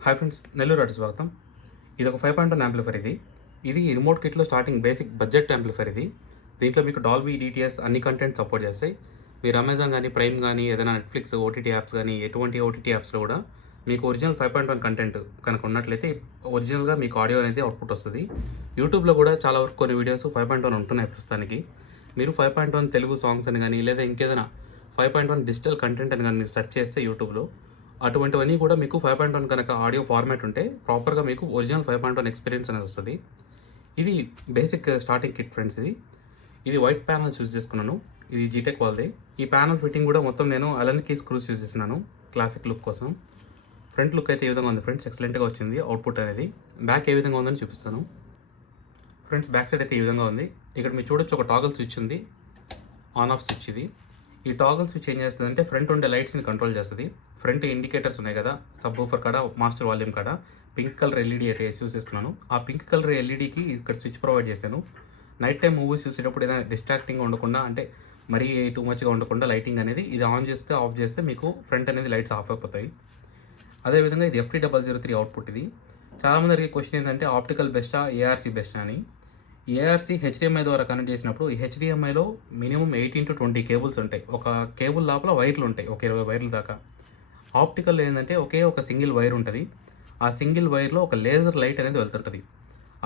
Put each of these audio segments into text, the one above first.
Hi friends, Nellore arts స్వాగతం. ఇది ఒక 5.1 యాంప్లిఫైర్ ఇది రిమోట్ కిట్‌లో స్టార్టింగ్ బేసిక్ బడ్జెట్ యాంప్లిఫైర్ దీంట్లో మీకు డాల్బీ, డీటీఎస్ అన్ని కంటెంట్ సపోర్ట్ చేస్తాయి. మీరు అమెజాన్ గానీ, ప్రైమ్ గానీ, ఏదైనా నెట్‌ఫ్లిక్స్ ఓటీటీ యాప్స్ గానీ, ఎటువంటి ఓటీటీ యాప్స్‌లో కూడా మీకు ఒరిజినల్ 5.1 కంటెంట్ కనుక ఉన్నట్లయితే ఒరిజినల్‌గా మీకు ఆడియో అనేది అవుట్‌పుట్ వస్తది. యూట్యూబ్‌లో కూడా చాలా వరకు కొన్ని వీడియోస్ 5.1 ఉంటున్నాయి ప్రస్తుతానికి. మీరు 5.1 తెలుగు సాంగ్స్ అని గానీ, లేదా ఇంకేదైనా 5.1 డిజిటల్ కంటెంట్ అని గానీ మీరు సెర్చ్ చేస్తే యూట్యూబ్‌లో అటువంటివన్నీ కూడా మీకు 5.1 కనుక ఆడియో ఫార్మాట్ ఉంటే ప్రాపర్‌గా మీకు ఒరిజినల్ 5.1 ఎక్స్‌పీరియన్స్ అనేది వస్తది. ఇది బేసిక్ స్టార్టింగ్ కిట్ ఫ్రెండ్స్ ఇది వైట్ ప్యానెల్స్ యూజ్ చేసుకున్నాను. ఇది జీటెక్ వాళ్ళది. ఈ ప్యానెల్ ఫిట్టింగ్ కూడా మొత్తం నేను అలన్ కీ స్క్రూస్ యూజ్ చేసినాను క్లాసిక్ లుక్ కోసం. ఫ్రంట్ లుక్ అయితే ఈ విధంగా ఉంది ఫ్రెండ్స్. ఎక్సలెంట్‌గా వచ్చింది అవుట్‌పుట్ అనేది. బ్యాక్ ఏ విధంగా ఉందని చూపిస్తాను. ఫ్రెండ్స్ బ్యాక్ సైడ్ అయితే ఈ విధంగా ఉంది. ఇక్కడ మీరు చూడొచ్చు ఒక టాగల్ స్విచ్ ఉంది. ఆన్ ఆఫ్ స్విచ్ ఇది. ఈ టాగల్ స్విచ్ ఏం చేస్తుందంటే ఫ్రంట్ ఉండే లైట్స్‌ని కంట్రోల్ చేస్తది. ఫ్రంట్ ఇండికేటర్స్ ఉన్నాయి కదా, సబ్‌వూఫర్ కాడ, మాస్టర్ వాల్యూమ్ కాడ పింక్ కలర్ ఎల్ఈడీ అయితే యూజ్ చేసుకున్నాను. ఆ పింక్ కలర్ ఎల్ఈడీకి ఇక్కడ స్విచ్ ప్రొవైడ్ చేశాను. నైట్ టైం మూవీస్ చూసేటప్పుడు ఏదైనా డిస్ట్రాక్టింగ్‌గా ఉండకుండా, అంటే మరీ టూ మచ్‌గా ఉండకుండా లైటింగ్ అనేది ఇది ఆన్ చేస్తే, ఆఫ్ చేస్తే మీకు ఫ్రంట్ అనేది లైట్స్ ఆఫ్ అయిపోతాయి. అదేవిధంగా ఇది FT003 అవుట్‌పుట్ ఇది. చాలామంది అడిగే క్వశ్చన్ ఏంటంటే ఆప్టికల్ బెస్టా, ఏఆర్‌సీ బెస్టా అని. ఏఆర్‌సీ హెచ్‌డీఎంఐ ద్వారా కనెక్ట్ చేసినప్పుడు ఈ హెచ్‌డీఎంఐలో మినిమమ్ 18-20 కేబుల్స్ ఉంటాయి. ఒక కేబుల్ లోపల వైర్లు ఉంటాయి. ఒక 20 వైర్ల దాకా. ఆప్టికల్ ఏంటంటే ఒకే ఒక సింగిల్ వైర్ ఉంటుంది. ఆ సింగిల్ వైర్‌లో ఒక లేజర్ లైట్ అనేది వెళ్తుంటది.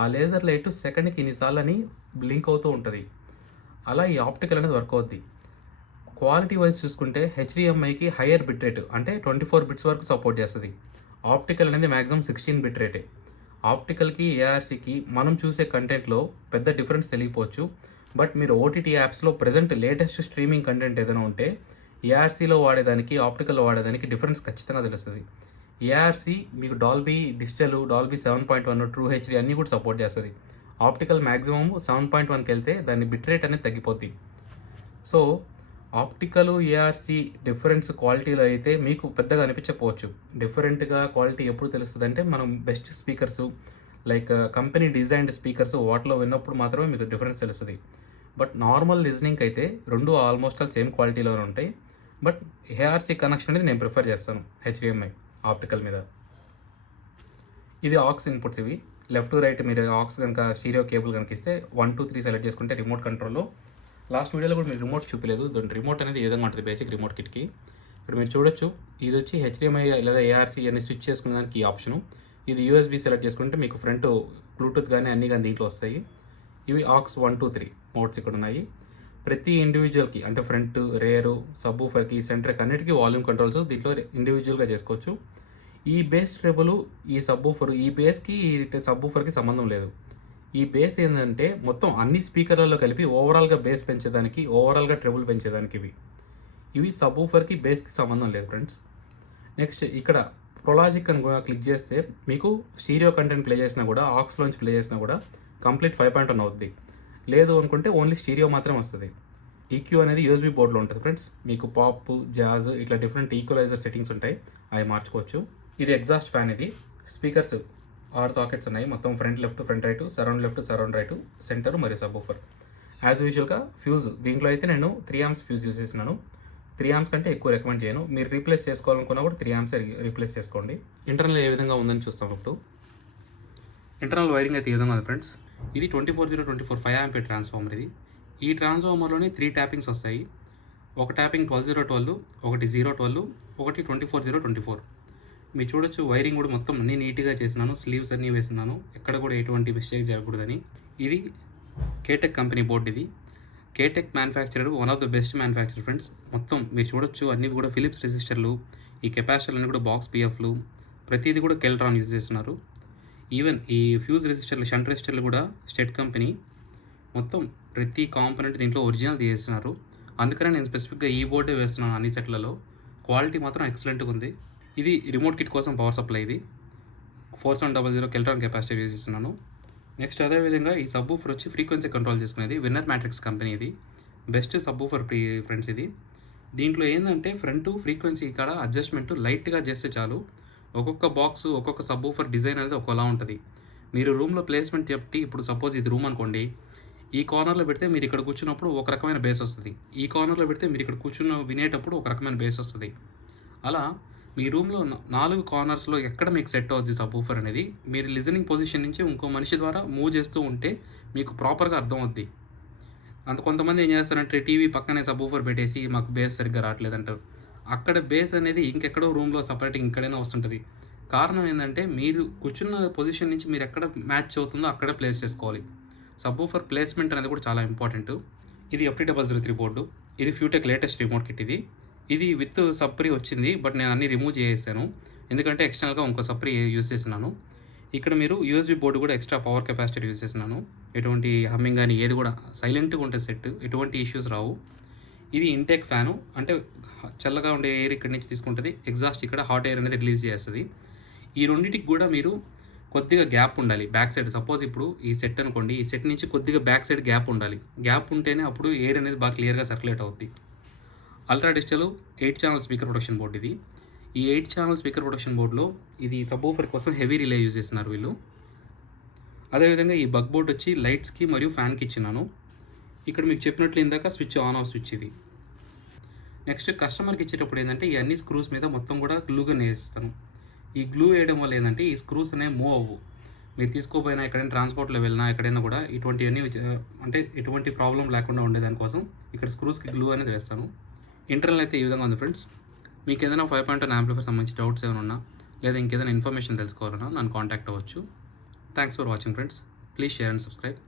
ఆ లేజర్ లైట్ సెకండ్‌కి ఇన్ని సార్లని బ్లింక్ అవుతూ ఉంటది. అలా ఈ ఆప్టికల్ అనేది వర్క్ అవుద్ది. క్వాలిటీ వైజ్ చూసుకుంటే హెచ్‌డీఎంఐకి హయ్యర్ బిట్ రేట్ అంటే 24 బిట్స్ వరకు సపోర్ట్ చేస్తది. ఆప్టికల్ అనేది మాక్సిమం 16 బిట్ రేటే. ఆప్టికల్‌కి, ఏఆర్‌సీకి మనం చూసే కంటెంట్‌లో పెద్ద డిఫరెన్స్ తెలియకపోవచ్చు. బట్ మీరు ఓటీటీ యాప్స్‌లో ప్రెజెంట్ లేటెస్ట్ స్ట్రీమింగ్ కంటెంట్ ఏదైనా ఉంటే ఏఆర్‌సీలో వాడేదానికి, ఆప్టికల్‌లో వాడేదానికి డిఫరెన్స్ ఖచ్చితంగా తెలుస్తది. ఏఆర్‌సీ మీకు Dolby digital, Dolby 7.1, true HD అన్నీ కూడా సపోర్ట్ చేస్తది. ఆప్టికల్ మాక్సిమం 7.1కెళ్తే దాని బిట్ రేట్ అనేది తగ్గిపోద్ది. సో, ఆప్టికల్, ఏఆర్‌సీ డిఫరెన్స్ క్వాలిటీలో అయితే మీకు పెద్దగా అనిపించకపోవచ్చు. డిఫరెంట్‌గా క్వాలిటీ ఎప్పుడు తెలుస్తదంటే మనం best speakers like company designed speakers వాటిలో విన్నప్పుడు మాత్రమే మీకు డిఫరెన్స్ తెలుస్తది. బట్ నార్మల్ లిజనింగ్‌కి అయితే 2 ఆల్మోస్ట్ ఆల్ సేమ్ క్వాలిటీలోనే ఉంటాయి. బట్ ఏఆర్‌సీ కనెక్షన్ అనేది నేను ప్రిఫర్ చేస్తాను హెచ్‌డీఎంఐ ఆప్టికల్ మీద. ఇది ఆక్స్ ఇన్పుట్స్ ఇవి. లెఫ్ట్, రైట్ మీరు ఆక్స్ గనుక స్టీరియో కేబుల్ గనుక ఇస్తే 1, 2, 3 సెలెక్ట్ చేసుకుంటే రిమోట్ కంట్రోల్‌లో లాస్ట్ వీడియోలో కూడా మీకు రిమోట్ చూపిలేదు. దాని రిమోట్ అనేది ఏ విధంగా ఉంటుంది బేసిక్ రిమోట్ కిట్‌కి. ఇక్కడ మీరు చూడొచ్చు. ఇది వచ్చి హెచ్‌డీఎంఐ లేదా ఏఆర్‌సీ అని స్విచ్ చేసుకునే దానికి ఈ ఆప్షను. ఇది యూఎస్‌బీ సెలెక్ట్ చేసుకుంటే మీకు ఫ్రంట్ బ్లూటూత్ గానీ అన్నీ గానీ దీంట్లో వస్తాయి. ఇవి ఆక్స్ 1, 2, 3 మోడ్స్ ఇక్కడ ఉన్నాయి. ప్రతి ఇండివిజువల్‌కి అంటే ఫ్రంట్, రేరు, సబ్‌వూఫర్‌కి, సెంటర్‌కి అన్నిటికీ వాల్యూమ్ కంట్రోల్స్ దీంట్లో ఇండివిజువల్‌గా చేసుకోవచ్చు. ఈ బేస్ ట్రెబుల్, ఈ సబ్‌వూఫర్, ఈ బేస్‌కి, ఈ సబ్‌వూఫర్‌కి సంబంధం లేదు. ఈ బేస్ ఏందంటే మొత్తం అన్ని స్పీకర్లలో కలిపి ఓవరాల్‌గా బేస్ పెంచేదానికి, ఓవరాల్‌గా ట్రెబుల్ పెంచేదానికి ఇవి సబ్‌వూఫర్‌కి, బేస్‌కి సంబంధం లేదు ఫ్రెండ్స్. నెక్స్ట్ ఇక్కడ ప్రొలాజిక్ అని క్లిక్ చేస్తే మీకు స్టీరియో కంటెంట్ ప్లే చేసినా కూడా, ఆక్స్‌లోంచి ప్లే చేసినా కూడా కంప్లీట్ 5.1 అవుద్ది. లేదు అనుకుంటే ఓన్లీ స్టీరియో మాత్రమే వస్తది. ఈక్యూ అనేది యూఎస్‌బీ బోర్డ్‌లో ఉంటది ఫ్రెండ్స్. మీకు పాప్, జాజ్ ఇట్లా డిఫరెంట్ ఈక్వలైజర్ సెట్టింగ్స్ ఉంటాయి. అవి మార్చుకోవచ్చు. ఇది ఎగ్జాస్ట్ ఫ్యాన్ ఇది. స్పీకర్స్ 6 సాకెట్స్ ఉన్నాయి. మొత్తం front left, front right, surround left, surround right, centre మరియు సబ్‌వూఫర్. యాజ్ యూజువల్‌గా ఫ్యూజ్ దీంట్లో అయితే నేను 3 ఆంప్స్ ఫ్యూజ్ యూజ్ చేసినాను. 3 ఆంప్స్ కంటే ఎక్కువ రికమెండ్ చేయను. మీరు రీప్లేస్ చేసుకోవాలనుకున్నా కూడా 3 ఆంప్సే రీప్లేస్ చేసుకోండి. ఇంటర్నల్ ఏ విధంగా ఉందని చూస్తాం ఇప్పుడు. ఇంటర్నల్ వైరింగ్ అయితే ఈ విధంగా ఉంది ఫ్రెండ్స్. ఇది 24/0/24 5 ఆంపియర్ ట్రాన్స్ఫార్మర్ ఇది. ఈ ట్రాన్స్ఫార్మర్‌లోని 3 ట్యాపింగ్స్ వస్తాయి. ఒక ట్యాపింగ్ 12/0/12, ఒకటి 0/12, ఒకటి 24/0/24. మీరు చూడొచ్చు వైరింగ్ కూడా మొత్తం అన్నీ నీట్‌గా చేసినాను. స్లీవ్స్ అన్నీ వేసినాను. ఎక్కడ కూడా ఎటువంటి మిస్టేక్ జరగకూడదని. ఇది కేటెక్ కంపెనీ బోర్డ్ ఇది. కేటెక్ manufacturer one of the best manufacturer friends. మొత్తం మీరు చూడొచ్చు అన్నీ కూడా ఫిలిప్స్ రెసిస్టర్లు, ఈ కెపాసిటర్లు అన్నీ కూడా బాక్స్ పిఎఫ్లు, ప్రతిదీ కూడా కెల్ట్రాన్ యూజ్ చేస్తున్నారు. ఈవెన్ ఈ ఫ్యూజ్ రెసిస్టర్లు, షంట్ రెసిస్టర్లు కూడా స్టెడ్ కంపెనీ. మొత్తం ప్రతి కాంపోనెంట్ దీంట్లో ఒరిజినల్ చేస్తున్నారు. అందుకనే నేను స్పెసిఫిక్‌గా ఈ బోర్డే వేస్తున్నాను అన్ని సెట్లలో. క్వాలిటీ మాత్రం ఎక్సలెంట్‌గా ఉంది. ఇది రిమోట్ కిట్ కోసం పవర్ సప్లై ఇది. 4700 కెల్ట్రాన్ కెపాసిటర్ యూజ్ చేస్తున్నాను. నెక్స్ట్ అదేవిధంగా ఈ సబ్‌వూఫర్ వచ్చి ఫ్రీక్వెన్సీ కంట్రోల్ చేసుకునేది విన్నర్ మ్యాట్రిక్స్ కంపెనీ ఇది. బెస్ట్ సబ్‌వూఫర్ ఫ్రెండ్స్ ఇది. దీంట్లో ఏందంటే ఫ్రంట్ ఫ్రీక్వెన్సీ కాడ అడ్జస్ట్‌మెంట్ లైట్‌గా చేస్తే చాలు. ఒక్కొక్క బాక్స్, ఒక్కొక్క సబ్‌వూఫర్ డిజైన్ అనేది ఒకలా ఉంటది. మీరు రూమ్‌లో ప్లేస్‌మెంట్ చెప్తే ఇప్పుడు సపోజ్ ఇది రూమ్ అనుకోండి. ఈ కార్నర్‌లో పెడితే మీరు ఇక్కడ కూర్చున్నప్పుడు ఒక రకమైన బేస్ వస్తది. ఈ కార్నర్‌లో పెడితే మీరు ఇక్కడ కూర్చున్న వినేటప్పుడు ఒక రకమైన బేస్ వస్తది. అలా మీ రూమ్‌లో 4 కార్నర్స్‌లో ఎక్కడ మీకు సెట్ అవుద్ది సబ్‌వూఫర్ అనేది, మీరు లిజనింగ్ పొజిషన్ నుంచి ఇంకో మనిషి ద్వారా మూవ్ చేస్తూ ఉంటే మీకు ప్రాపర్‌గా అర్థమవుద్ది. కొంతమంది ఏం చేస్తారంటే టీవీ పక్కనే సబ్‌వూఫర్ పెట్టేసి మాకు బేస్ సరిగ్గా రావట్లేదంటారు. అక్కడ బేస్ అనేది ఇంకెక్కడో రూమ్‌లో సెపరేట్‌గా ఇంక్కడైనా వస్తుంటది. కారణం ఏందంటే మీరు కూర్చున్న పొజిషన్ నుంచి మీరు ఎక్కడ మ్యాచ్ అవుతుందో అక్కడే ప్లేస్ చేసుకోవాలి. సబ్‌వూఫర్ ప్లేస్‌మెంట్ అనేది కూడా చాలా ఇంపార్టెంటు. ఇది FT003 బోర్డు. ఇది ఫ్యూటెక్ లేటెస్ట్ రిమోట్ కిట్ ఇది. ఇది విత్ సప్రీ వచ్చింది. బట్ నేను అన్నీ రిమూవ్ చేసేసాను. ఎందుకంటే ఎక్స్టర్నల్‌గా ఇంకో సప్రీ యూజ్ చేస్తున్నాను. ఇక్కడ మీరు యూఎస్‌బీ బోర్డ్ కూడా ఎక్స్ట్రా పవర్ కెపాసిటర్ యూజ్ చేస్తున్నాను. ఎటువంటి హమ్మింగ్ గాని ఏది కూడా సైలెంట్‌గా ఉంటది సెట్. ఎటువంటి ఇష్యూస్ రావు. ఇది ఇంటేక్ ఫ్యాను. అంటే చల్లగా ఉండే ఎయిర్ ఇక్కడి నుంచి తీసుకుంటది. ఎగ్జాస్ట్ ఇక్కడ హాట్ ఎయిర్ అనేది రిలీజ్ చేస్తది. ఈ రెండిటికి కూడా మీరు కొద్దిగా గ్యాప్ ఉండాలి. బ్యాక్ సైడ్ సపోజ్ ఇప్పుడు ఈ సెట్ అనుకోండి. ఈ సెట్ నుంచి కొద్దిగా బ్యాక్ సైడ్ గ్యాప్ ఉండాలి. గ్యాప్ ఉంటేనే అప్పుడు ఎయిర్ అనేది బాగా క్లియర్‌గా సర్క్యులేట్ అవుద్ది. Ultra digital 8 channel speaker protection board ఇది. ఈ 8 ఛానల్ స్పీకర్ ప్రొటెక్షన్ బోర్డ్‌లో ఇది సబ్‌వూఫర్ కోసం హెవీ రిలే యూజ్ చేస్తున్నారు వీళ్ళు. అదేవిధంగా ఈ బగ్ బోర్డ్ వచ్చి లైట్స్‌కి మరియు ఫ్యాన్‌కి ఇచ్చినాను. ఇక్కడ మీకు చెప్పినట్లు ఇందాక స్విచ్ ఆన్ ఆఫ్ స్విచ్ ఇది. నెక్స్ట్ కస్టమర్‌కి ఇచ్చేటప్పుడు ఏందంటే ఈ అన్ని స్క్రూస్ మీద మొత్తం కూడా గ్లూ గన్ ఏస్తాను. ఈ గ్లూ ఏయడం వల్ల ఏందంటే ఈ స్క్రూస్ అనేవి మూవ్ అవ్వవు. మీరు తీసుకోపోయినా ఎక్కడైనా ట్రాన్స్‌పోర్ట్‌లో వెళ్ళినా ఎక్కడైనా కూడా ఇటువంటివన్నీ అంటే ఎటువంటి ప్రాబ్లమ్ లేకుండా ఉండేదాని కోసం ఇక్కడ స్క్రూస్‌కి గ్లూ అనేది వేస్తాను. ఇంటర్నల్ అయితే ఈ విధంగా ఉంది ఫ్రెండ్స్. మీకు ఏదైనా 5.1 యాంప్లిఫైర్ సంబంధించి డౌట్స్ ఏమైనా ఉన్నా లేదా ఇంకేదైనా ఇన్ఫర్మేషన్ తెలుసుకోవాలన్నా నన్ను కాంటాక్ట్ అవ్వచ్చు. Thanks for watching friends. Please share and subscribe.